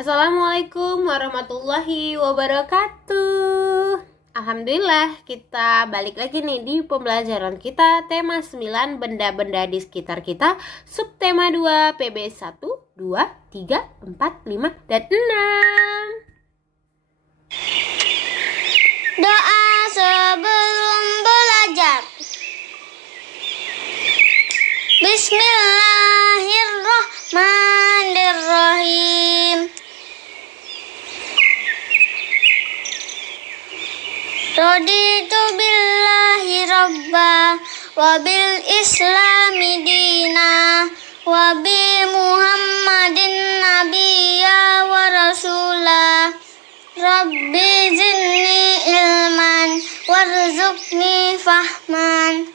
Assalamualaikum warahmatullahi wabarakatuh. Alhamdulillah kita balik lagi nih di pembelajaran kita tema 9 benda-benda di sekitar kita, subtema 2 PB 1, 2, 3, 4, 5, dan 6. Doa sebelum belajar. Bismillahirrahmanirrahim. Raditu billahi rabba wa bil islami dina wa bi muhammadin nabiyya wa rasula. Rabbi zidni ilman warzuqni fahman.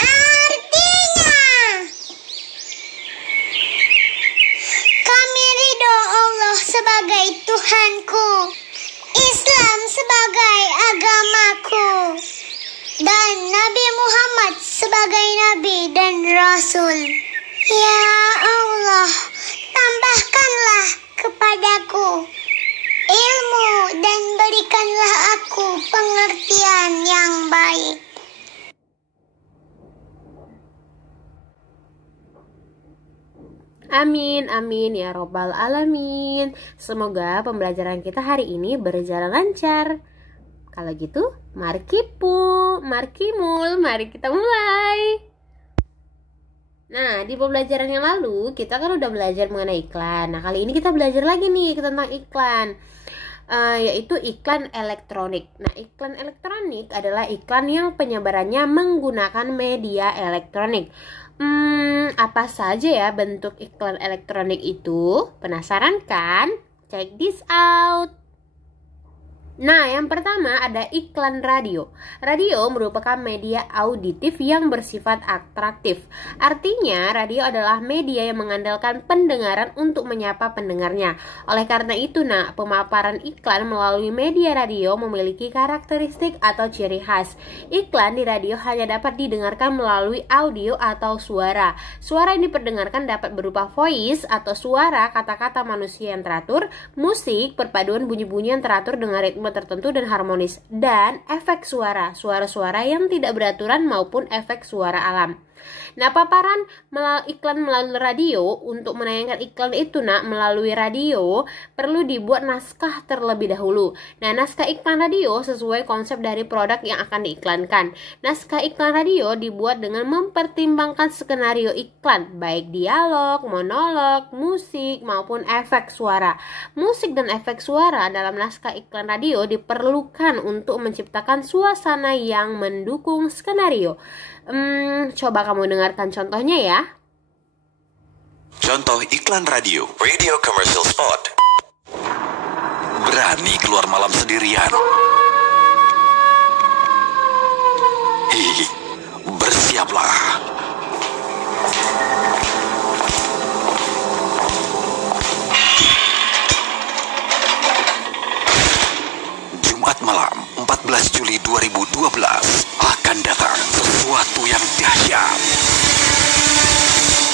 Artinya, kami ridho Allah sebagai Tuhanku, Islam sebagai agamaku, dan Nabi Muhammad sebagai Nabi dan Rasul. Ya Allah, tambahkanlah kepadaku ilmu dan berikanlah aku pengertian yang baik. Amin, amin ya robbal alamin. Semoga pembelajaran kita hari ini berjalan lancar. Kalau gitu, mari kita mulai. Nah, di pembelajaran yang lalu kita kan udah belajar mengenai iklan. Nah, kali ini kita belajar lagi nih tentang iklan, yaitu iklan elektronik. Nah, iklan elektronik adalah iklan yang penyebarannya menggunakan media elektronik. Apa saja ya bentuk iklan elektronik itu? Penasaran kan? Check this out. Nah, yang pertama ada iklan radio. Radio merupakan media auditif yang bersifat atraktif. Artinya, radio adalah media yang mengandalkan pendengaran untuk menyapa pendengarnya. Oleh karena itu, pemaparan iklan melalui media radio memiliki karakteristik atau ciri khas. Iklan di radio hanya dapat didengarkan melalui audio atau suara. Suara yang diperdengarkan dapat berupa voice atau suara kata-kata manusia yang teratur, musik, perpaduan bunyi-bunyi yang teratur dengan ritme tertentu dan harmonis, dan efek suara-suara yang tidak beraturan maupun efek suara alam. Nah, paparan iklan melalui radio, untuk menayangkan iklan itu melalui radio perlu dibuat naskah terlebih dahulu. Nah, naskah iklan radio sesuai konsep dari produk yang akan diiklankan. Naskah iklan radio dibuat dengan mempertimbangkan skenario iklan, baik dialog, monolog, musik maupun efek suara. Musik dan efek suara dalam naskah iklan radio diperlukan untuk menciptakan suasana yang mendukung skenario. Coba kamu dengarkan contohnya ya. Contoh iklan radio. Radio commercial spot. Berani keluar malam sendirian. Hihi, bersiaplah. Jumat malam 14 Juli 2012 akan datang sesuatu yang dahsyat.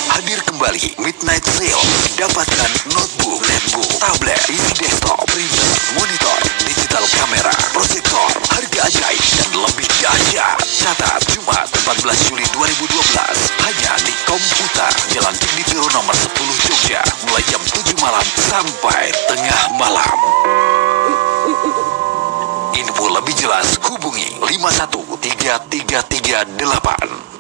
Hadir kembali Midnight Sale. Dapatkan notebook, netbook, tablet, PC desktop, printer, monitor, digital kamera, proyektor, harga ajaib dan lebih dahsyat. Catat Jumat 14 Juli 2012 hanya di Komputer, Jalan Tinggi nomor 10 Jogja, mulai jam 7 malam sampai tengah malam. Info lebih jelas hubungi 51338.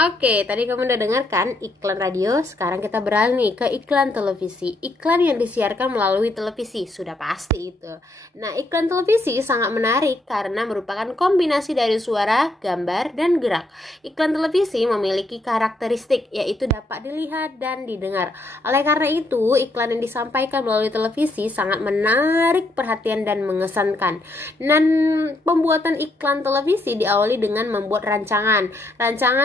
Oke, tadi kamu udah dengarkan iklan radio, sekarang kita beralih ke iklan televisi. Iklan yang disiarkan melalui televisi, sudah pasti itu. Nah, iklan televisi sangat menarik karena merupakan kombinasi dari suara, gambar, dan gerak. Iklan televisi memiliki karakteristik, yaitu dapat dilihat dan didengar. Oleh karena itu, iklan yang disampaikan melalui televisi sangat menarik perhatian dan mengesankan. Dan pembuatan iklan televisi diawali dengan membuat rancangan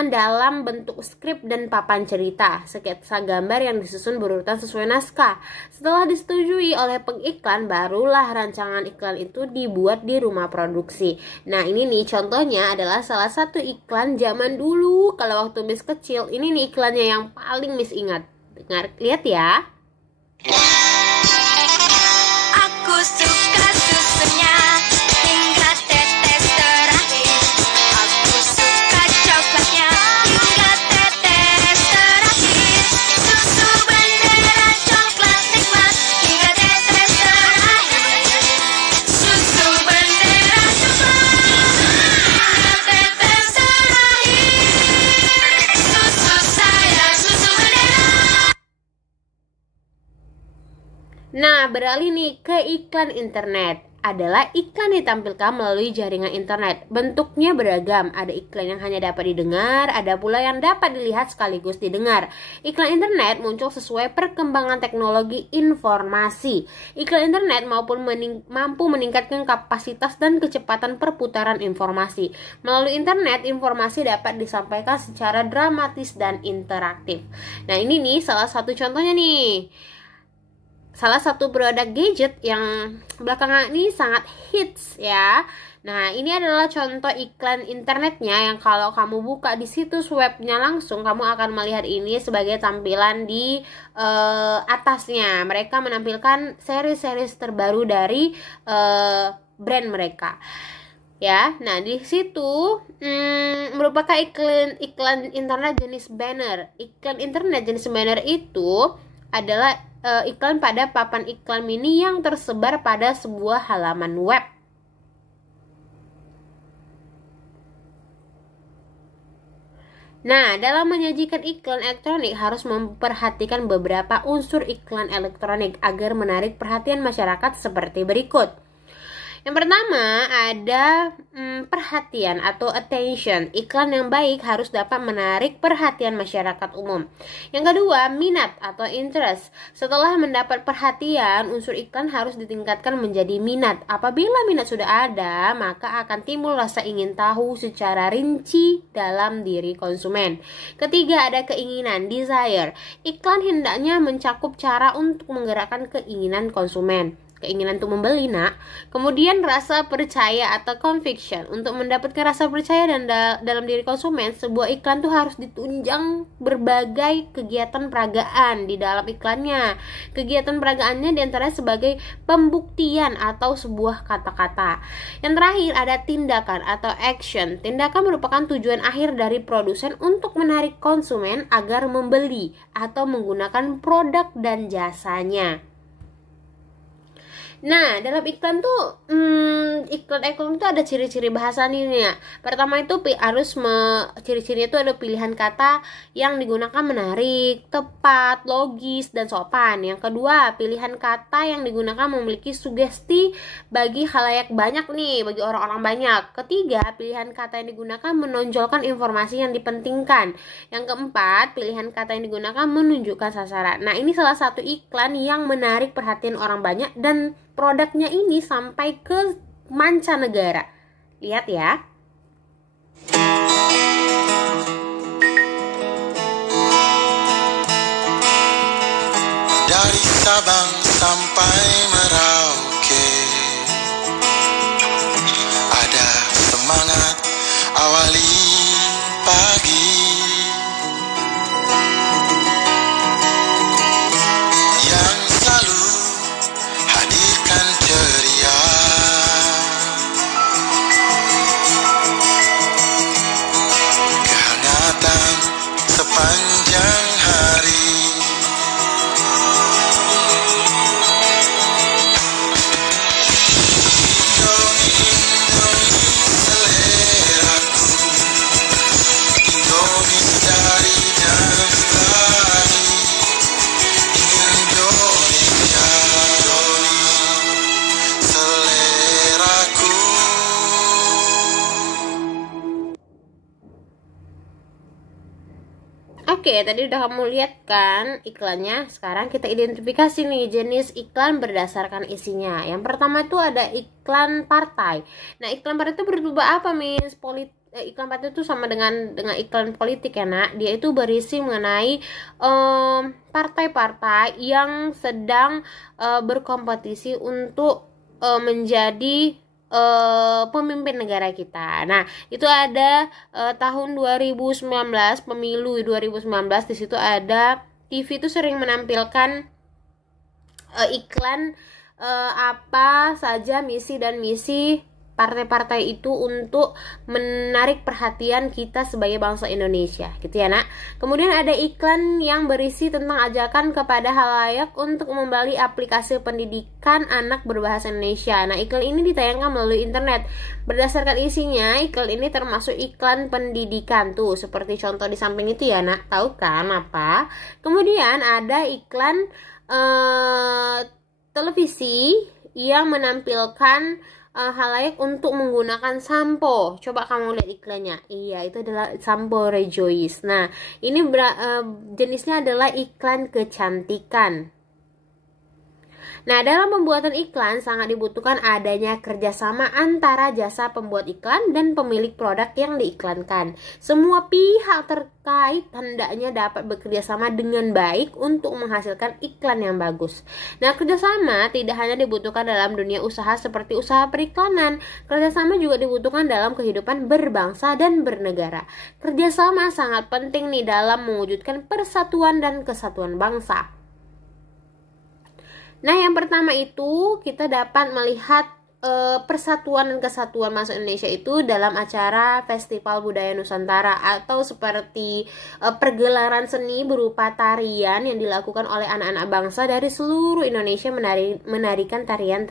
dalam bentuk skrip dan papan cerita, sketsa gambar yang disusun berurutan sesuai naskah. Setelah disetujui oleh pengiklan, barulah rancangan iklan itu dibuat di rumah produksi. Nah, ini nih contohnya adalah salah satu iklan zaman dulu. Kalau waktu Miss kecil, ini nih iklannya yang paling Miss ingat. Dengar, lihat ya. Aku suka susunya hingga tetes terakhir. Aku suka coklatnya hingga tetes terakhir. Susu bendera coklat nikmat hingga tetes terakhir. Susu bendera coklat hingga tetes terakhir. Susu saya, susu bendera. Nah, beralih nih ke iklan internet. Adalah iklan ditampilkan melalui jaringan internet. Bentuknya beragam. Ada iklan yang hanya dapat didengar, ada pula yang dapat dilihat sekaligus didengar. Iklan internet muncul sesuai perkembangan teknologi informasi. Iklan internet mampu meningkatkan kapasitas dan kecepatan perputaran informasi. Melalui internet, informasi dapat disampaikan secara dramatis dan interaktif. Nah, ini nih salah satu contohnya nih. Salah satu produk gadget yang belakangan ini sangat hits ya. Nah, ini adalah contoh iklan internetnya yang kalau kamu buka di situs webnya langsung, kamu akan melihat ini sebagai tampilan di atasnya. Mereka menampilkan seri-seri terbaru dari brand mereka. Ya, nah di situ merupakan iklan internet jenis banner. Iklan internet jenis banner itu adalah iklan pada papan iklan mini yang tersebar pada sebuah halaman web. Nah, dalam menyajikan iklan elektronik harus memperhatikan beberapa unsur iklan elektronik agar menarik perhatian masyarakat seperti berikut. Yang pertama ada perhatian atau attention. Iklan yang baik harus dapat menarik perhatian masyarakat umum. Yang kedua, minat atau interest. Setelah mendapat perhatian, unsur iklan harus ditingkatkan menjadi minat. Apabila minat sudah ada, maka akan timbul rasa ingin tahu secara rinci dalam diri konsumen. Ketiga, ada keinginan, desire. Iklan hendaknya mencakup cara untuk menggerakkan keinginan konsumen. Keinginan untuk membeli, nak. Kemudian rasa percaya atau conviction. Untuk mendapatkan rasa percaya dan dalam diri konsumen, sebuah iklan tuh harus ditunjang berbagai kegiatan peragaan di dalam iklannya. Kegiatan peragaannya diantaranya sebagai pembuktian atau sebuah kata-kata. Yang terakhir ada tindakan atau action. Tindakan merupakan tujuan akhir dari produsen untuk menarik konsumen agar membeli atau menggunakan produk dan jasanya. Nah, dalam iklan tuh iklan itu ada ciri-ciri bahasa nih ya. Pertama itu ciri-cirinya itu ada pilihan kata yang digunakan menarik, tepat, logis, dan sopan. Yang kedua, pilihan kata yang digunakan memiliki sugesti bagi khalayak banyak nih, bagi orang-orang banyak. Ketiga, pilihan kata yang digunakan menonjolkan informasi yang dipentingkan. Yang keempat, pilihan kata yang digunakan menunjukkan sasaran. Nah, ini salah satu iklan yang menarik perhatian orang banyak dan produknya ini sampai ke mancanegara. Lihat ya. Dari Sabang sampai Merauke, ada semangat awali pagi yang selalu hadirkan ceria. Kehangatan sepanjang hari. Oke, tadi udah kamu lihat kan iklannya. Sekarang kita identifikasi nih jenis iklan berdasarkan isinya. Yang pertama itu ada iklan partai. Nah, iklan partai itu berupa apa, Miss? iklan patriot itu sama dengan iklan politik ya nak. Dia itu berisi mengenai partai-partai yang sedang berkompetisi untuk menjadi pemimpin negara kita. Nah, itu ada tahun 2019, pemilu 2019, di situ ada TV itu sering menampilkan iklan apa saja misi partai-partai itu untuk menarik perhatian kita sebagai bangsa Indonesia, gitu ya nak. Kemudian ada iklan yang berisi tentang ajakan kepada khalayak untuk membeli aplikasi pendidikan anak berbahasa Indonesia. Nah, iklan ini ditayangkan melalui internet. Berdasarkan isinya, iklan ini termasuk iklan pendidikan tuh, seperti contoh di samping itu ya nak. Tahu kan apa? Kemudian ada iklan televisi yang menampilkan khalayak untuk menggunakan sampo. Coba kamu lihat iklannya. Iya, itu adalah sampo Rejoice. Nah, ini jenisnya adalah iklan kecantikan. Nah, dalam pembuatan iklan sangat dibutuhkan adanya kerjasama antara jasa pembuat iklan dan pemilik produk yang diiklankan. Semua pihak terkait hendaknya dapat bekerjasama dengan baik untuk menghasilkan iklan yang bagus. Nah, kerjasama tidak hanya dibutuhkan dalam dunia usaha seperti usaha periklanan. Kerjasama juga dibutuhkan dalam kehidupan berbangsa dan bernegara. Kerjasama sangat penting nih dalam mewujudkan persatuan dan kesatuan bangsa. Nah, yang pertama itu kita dapat melihat persatuan dan kesatuan bangsa Indonesia itu dalam acara Festival Budaya Nusantara atau seperti pergelaran seni berupa tarian yang dilakukan oleh anak-anak bangsa dari seluruh Indonesia menarikan tarian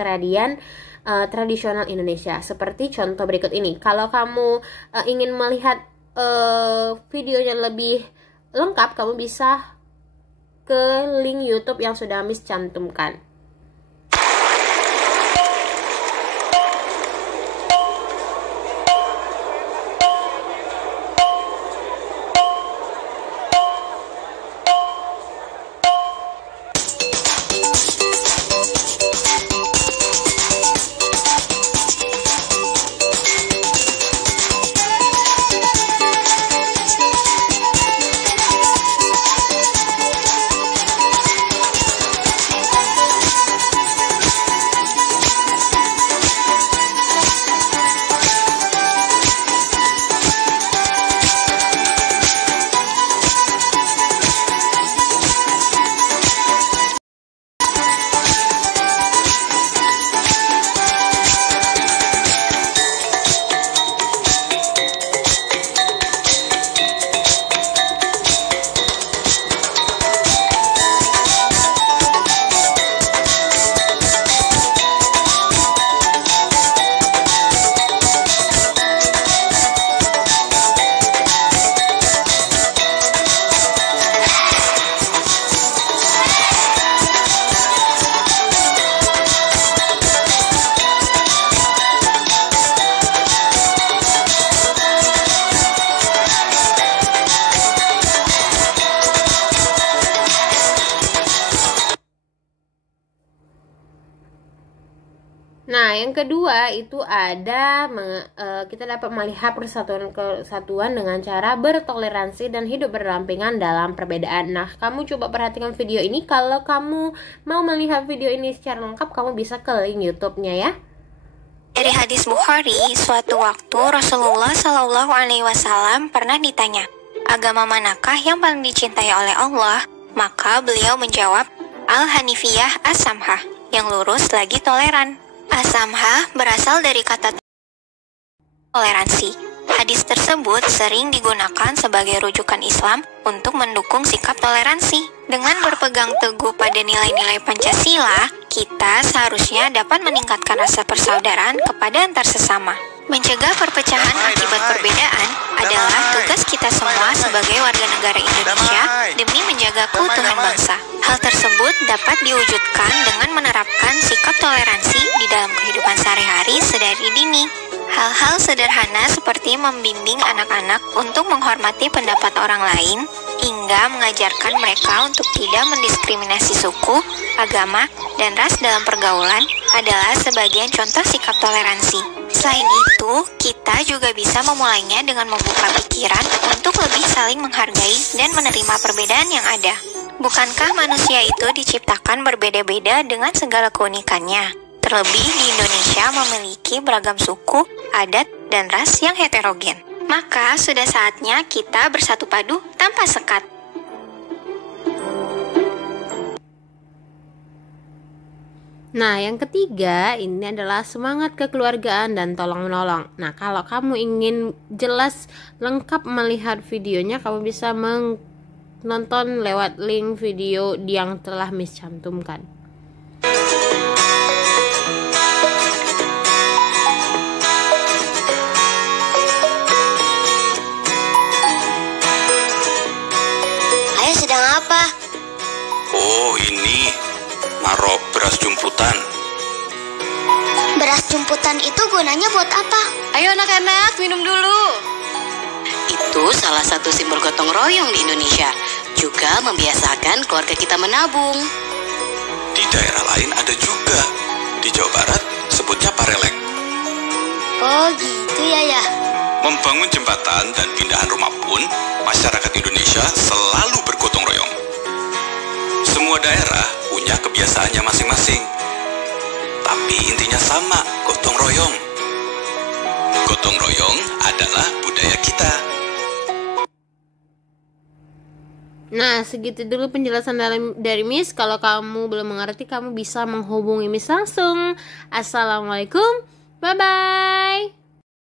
tradisional Indonesia. Seperti contoh berikut ini. Kalau kamu ingin melihat videonya lebih lengkap, kamu bisa ke link YouTube yang sudah Miss cantumkan. Nah, yang kedua itu ada kita dapat melihat kesatuan dengan cara bertoleransi dan hidup berdampingan dalam perbedaan. Nah, kamu coba perhatikan video ini. Kalau kamu mau melihat video ini secara lengkap, kamu bisa ke link YouTube-nya ya. Dari hadis Bukhari, suatu waktu Rasulullah Shallallahu Alaihi Wasallam pernah ditanya, agama manakah yang paling dicintai oleh Allah? Maka beliau menjawab, Al-Hanifiyah As-Samhah, yang lurus lagi toleran. As-Samhah berasal dari kata toleransi. Hadis tersebut sering digunakan sebagai rujukan Islam untuk mendukung sikap toleransi. Dengan berpegang teguh pada nilai-nilai Pancasila, kita seharusnya dapat meningkatkan rasa persaudaraan kepada antar sesama. Mencegah perpecahan akibat perbedaan adalah tugas kita semua sebagai warga negara Indonesia demi menjaga keutuhan bangsa. Hal tersebut dapat diwujudkan dengan menerapkan sikap toleransi di dalam kehidupan sehari-hari sedari dini. Hal-hal sederhana seperti membimbing anak-anak untuk menghormati pendapat orang lain, hingga mengajarkan mereka untuk tidak mendiskriminasi suku, agama, dan ras dalam pergaulan adalah sebagian contoh sikap toleransi. Selain itu, kita juga bisa memulainya dengan membuka pikiran untuk lebih saling menghargai dan menerima perbedaan yang ada. Bukankah manusia itu diciptakan berbeda-beda dengan segala keunikannya? Terlebih di Indonesia memiliki beragam suku, adat, dan ras yang heterogen. Maka sudah saatnya kita bersatu padu tanpa sekat. Nah, yang ketiga ini adalah semangat kekeluargaan dan tolong-menolong. Nah, kalau kamu ingin jelas lengkap melihat videonya, kamu bisa menonton lewat link video yang telah Miss cantumkan. Ayah sedang apa? Oh, ini naruh beras jumputan. Beras jumputan itu gunanya buat apa? Ayo anak-anak, minum dulu. Itu salah satu simbol gotong royong di Indonesia. Juga membiasakan keluarga kita menabung. Di daerah lain ada juga. Di Jawa Barat sebutnya parelek. Oh gitu ya. Membangun jembatan dan pindahan rumah pun, masyarakat Indonesia selalu bergotong royong. Semua daerah punya kebiasaannya masing-masing. Tapi intinya sama, gotong royong. Gotong royong adalah budaya kita. Nah, segitu dulu penjelasan dari Miss. Kalau kamu belum mengerti, kamu bisa menghubungi Miss langsung. Assalamualaikum, bye-bye.